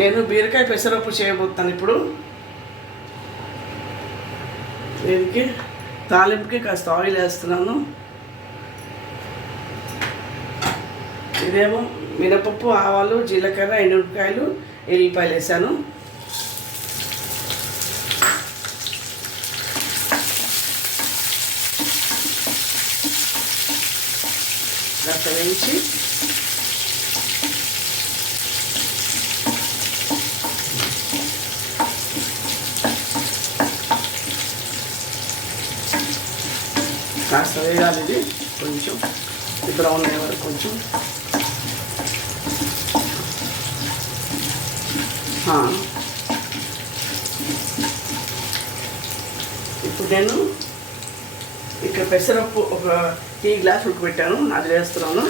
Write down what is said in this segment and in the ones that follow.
నేను బీరకాయ పెసరపప్పు చేయబోతున్నాను ఇప్పుడు. దీనికి తాలింపుకి కాస్త ఆయిల్ వేస్తున్నాను. ఇదేమో మినపప్పు, ఆవాలు, జీలకర్ర, ఎండుమిరపకాయలు, ఎల్లిపాయలు వేసాను. కాస్త వేయించి కాస్త వేయాలి. ఇది కొంచెం బ్రౌన్ అయ్యే వరకు కొంచెం. ఇప్పుడు నేను ఇక్కడ పెసరపప్పు ఒక టీ గ్లాస్ ఉడకబెట్టాను, అది వేస్తున్నాను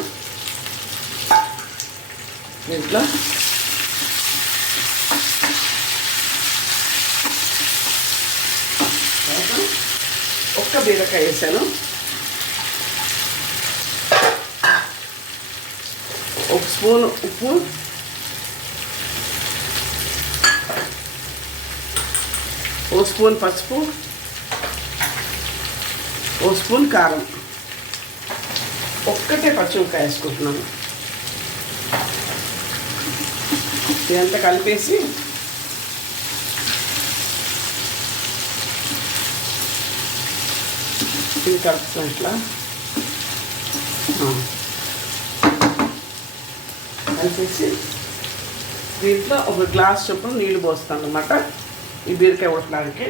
దీంట్లో. ఒక్క బీరకాయ వేసాను, ఒక స్పూన్ ఉప్పు, ఓ స్పూన్ పసుపు, ఓ స్పూన్ కారం, ఒక్కటే పచ్చిమిరపకాయ వేసుకుంటున్నాను. ఇదంతా కలిపేసి ఇది కలుపుతాం ఇట్లా. కలిపేసి దీంట్లో ఒక గ్లాస్ చొప్పున నీళ్ళు పోస్తాను అన్నమాట ఈ బీరకాయ ఉడకడానికి.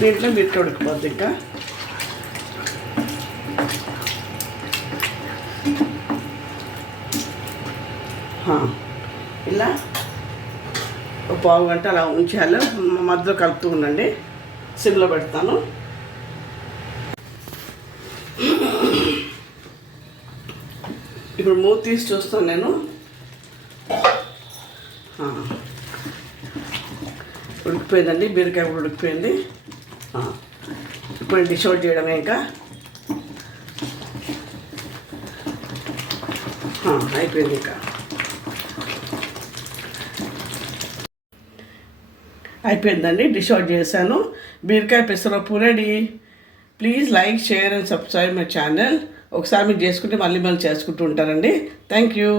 దీంట్లో బీరకాయ ఉడికిపోద్ది. ఇంకా ఇలా ఒక పావు గంట అలా ఉంచాలి. మధ్యలో కలుపుతూ ఉండండి, సిమ్లో పెడతాను. ఇప్పుడు మూత తీసి చూస్తాను నేను. ఉడికిపోయిందండి, బీరకాయ కూడా ఉడికిపోయింది. ఇప్పుడు డిష్ అవుట్ చేయడమే. ఇంకా అయిపోయింది. ఇంకా అయిపోయిందండి, డిష్ అవుట్ చేశాను. బీరకాయ పెసరపప్పు ready. Please like, share and subscribe my channel. ఒకసారి మీరు చేసుకుంటే మళ్ళీ చేసుకుంటూ ఉంటారండి. Thank you.